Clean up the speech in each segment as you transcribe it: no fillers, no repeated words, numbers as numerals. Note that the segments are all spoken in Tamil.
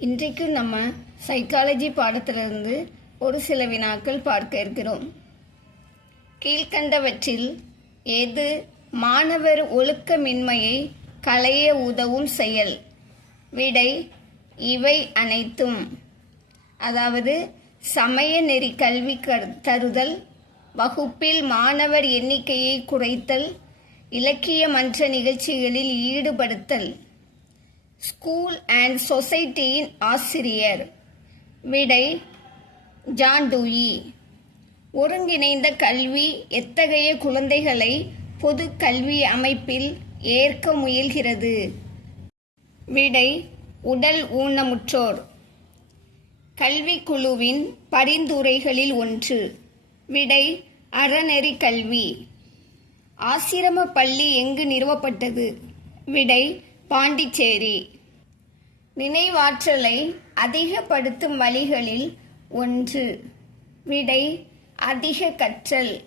இன்றைக்கு நம்ம சைக்காலஜி பாடத்திலிருந்து ஒரு சில வினாக்கள் பார்க்க இருக்கிறோம். கீழ்கண்டவற்றில் எது மாணவர் ஒழுக்கமின்மையை களைய உதவும் செயல்? விடை இவை அனைத்தும். அதாவது சமய நெறி கல்வி தருதல், வகுப்பில் மாணவர் எண்ணிக்கையை குறைத்தல், இலக்கிய மன்ற நிகழ்ச்சிகளில் ஈடுபடுத்தல். ஸ்கூல் அண்ட் சொசைட்டியின் ஆசிரியர். விடை ஜான் டூயி. ஒருங்கிணைந்த கல்வி எத்தகைய குழந்தைகளை பொது கல்வி அமைப்பில் ஏற்க முயல்கிறது? விடை உடல் ஊனமுற்றோர். கல்விக்குழுவின் பரிந்துரைகளில் ஒன்று. விடை அறநெறி கல்வி. ஆசிரம பள்ளி எங்கு நிறுவப்பட்டது? விடை பாண்டிச்சேரி. நினைவாற்றலை அதிகப்படுத்தும் வழிகளில் ஒன்று. விடை அதிக கற்றல்.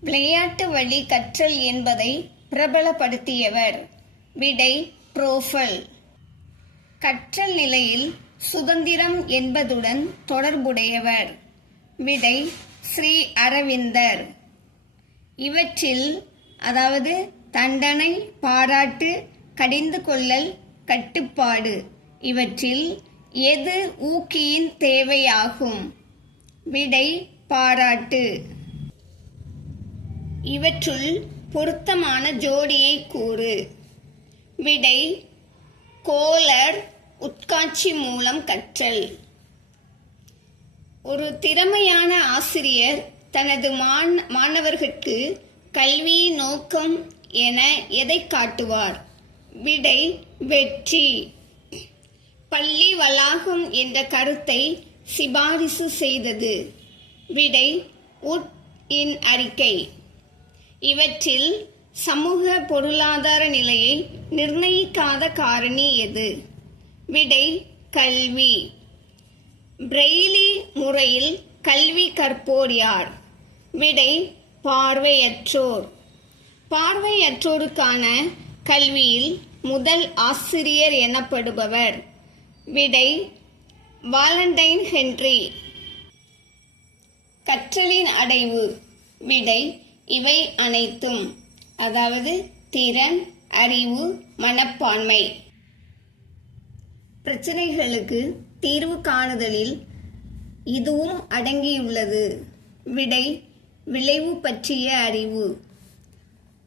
விளையாட்டு வழி கற்றல் என்பதை பிரபலப்படுத்தியவர்? விடை ப்ரோஃபல். கற்றல் நிலையில் சுதந்திரம் என்பதுடன் தொடர்புடையவர்? விடை ஸ்ரீ அரவிந்தர். இவற்றில் அதாவது தண்டனை, பாராட்டு, கடிந்து கொள்ளல், கட்டுப்பாடு இவற்றில் எது ஊக்கியின் தேவையாகும்? விடை பாராட்டு. இவற்றுள் பொருத்தமான ஜோடியை கூறு. விடை கோலர் உட்காட்சி மூலம் கற்றல். ஒரு திறமையான ஆசிரியர் தனது மாணவர்களுக்கு கல்வியின் நோக்கம் என எதை காட்டுவார்? விடை வெற்றி. பள்ளி வளாகம் என்ற கருத்தை சிபாரிசு செய்தது? விடை உட் இன் அறிக்கை. இவற்றில் சமூக பொருளாதார நிலையை நிர்ணயிக்காத காரணி எது? விடை கல்வி. பிரெய்லி முறையில் கல்வி கற்போர் யார்? விடை பார்வையற்றோர். பார்வையற்றோருக்கான கல்வியில் முதல் ஆசிரியர் எனப்படுபவர்? விடை வாலண்டைன் ஹென்றி. கற்றலின் அடைவு. விடை இவை அனைத்தும். அதாவது திறன், அறிவு, மனப்பான்மை. பிரச்சனைகளுக்கு தீர்வு காணுதலில் இதுவும் அடங்கியுள்ளது. விடை விளைவு பற்றிய அறிவு.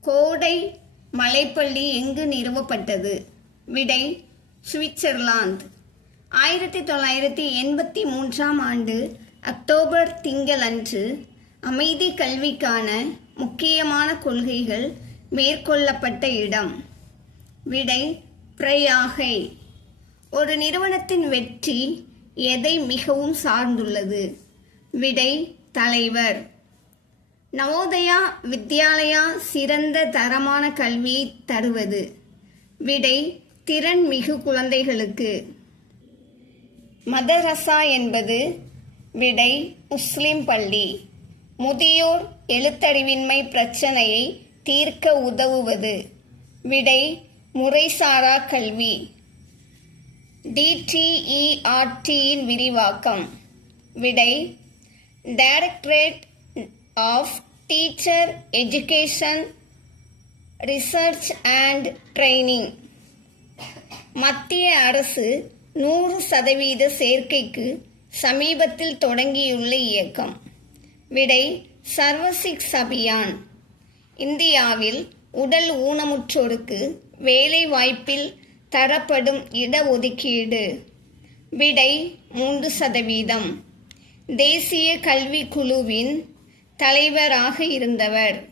கோடை மலைப்பள்ளி எங்கு நிறுவப்பட்டது? விடை சுவிட்சர்லாந்து. 1983 ஆண்டு அக்டோபர் திங்களன்று அமைதி கல்விக்கான முக்கியமான கொள்கைகள் மேற்கொள்ளப்பட்ட இடம்? விடை பிரயாகை. ஒரு நிறுவனத்தின் வெற்றி எதை மிகவும் சார்ந்துள்ளது? விடை தலைவர். நவோதயா வித்யாலயா சிறந்த தரமான கல்வியை தருவது? விடை திறன் மிகு குழந்தைகளுக்கு. மதரசா என்பது? விடை முஸ்லிம் பள்ளி. முதியோர் எழுத்தறிவின்மை பிரச்சனையை தீர்க்க உதவுவது? விடை முறைசாரா கல்வி. DTERTயின் விரிவாக்கம்? விடை directorate of teacher education research and training. மத்திய அரசு 100% சேர்க்கைக்கு சமீபத்தில் தொடங்கியுள்ள இயக்கம்? விடை சர்வசிக்ஸ் அபியான். இந்தியாவில் உடல் ஊனமுற்றோருக்கு வேலை வாய்ப்பில் தரப்படும் இடஒதுக்கீடு? விடை 3%. தேசிய கல்விக் குழுவின் தலைவராக இருந்தவர்?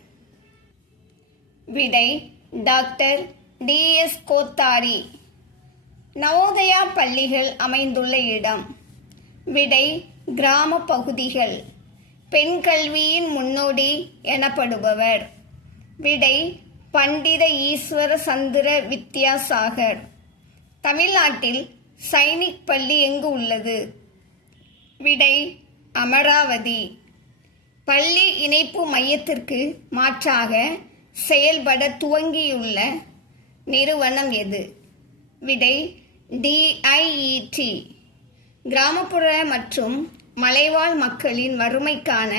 விடை டாக்டர் DS கோத்தாரி. நவோதயா பள்ளிகள் அமைந்துள்ள இடம்? விடை கிராம பகுதிகள். பெண் கல்வியின் முன்னோடி எனப்படுபவர்? விடை பண்டித ஈஸ்வர சந்திர வித்யாசாகர். தமிழ்நாட்டில் சைனிக் பள்ளி எங்கு உள்ளது? விடை அமராவதி. பள்ளி இணைப்பு மையத்திற்கு மாற்றாக செயல்பட துவங்கியுள்ள நிறுவனம் எது? விடை DIET கிராமப்புற மற்றும் மலைவாழ் மக்களின் வறுமைக்கான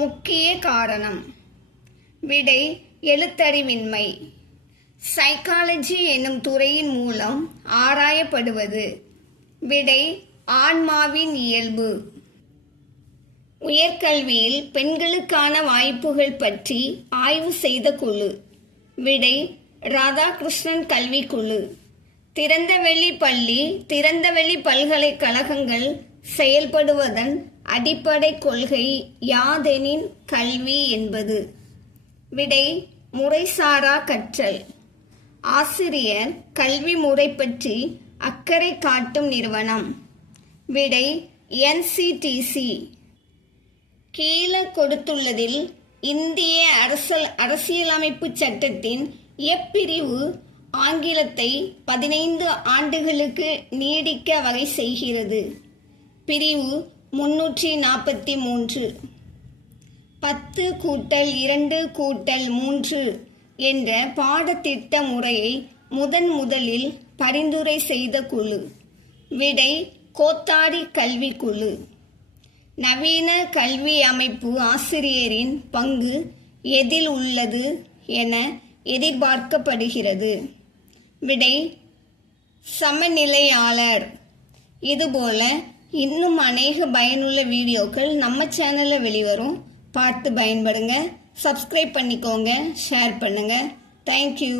முக்கிய காரணம். விடை எழுத்தறிவின்மை. சைக்காலஜி என்னும் துறையின் மூலம் ஆராயப்படுவது. விடை ஆன்மாவின் இயல்பு. உயர்கல்வியில் பெண்களுக்கான வாய்ப்புகள் பற்றி ஆய்வு செய்த குழு. விடை ராதாகிருஷ்ணன் கல்விக்குழு. திறந்தவெளி பள்ளி திறந்தவெளி பல்கலைக்கழகங்கள் செயல்படுவதன் அடிப்படை கொள்கை யாதெனின் கல்வி என்பது. விடை முறைசாரா கற்றல். ஆசிரியர் கல்வி முறை பற்றி அக்கறை காட்டும் நிறுவனம். விடை NCTC. கீழே கொடுத்துள்ளதில் இந்திய அரசியலமைப்பு சட்டத்தின் எப்பிரிவு ஆங்கிலத்தை 15 ஆண்டுகளுக்கு நீடிக்க வகை செய்கிறது? பிரிவு 343. 10+2+3 என்ற பாடத்திட்ட முறையை முதலில் பரிந்துரை செய்த குழு. விடை கோத்தாரி கல்விக்குழு. நவீன கல்வி அமைப்பு ஆசிரியரின் பங்கு எதில் உள்ளது என எதிர்பார்க்கப்படுகிறது? விடை சமநிலையாளர். இதுபோல இன்னும் அநேக பயனுள்ள வீடியோக்கள் நம்ம சேனலில் வெளிவரும். பார்த்து பயன்படுங்க. சப்ஸ்கிரைப் பண்ணிக்கோங்க, ஷேர் பண்ணுங்க. தேங்க்யூ.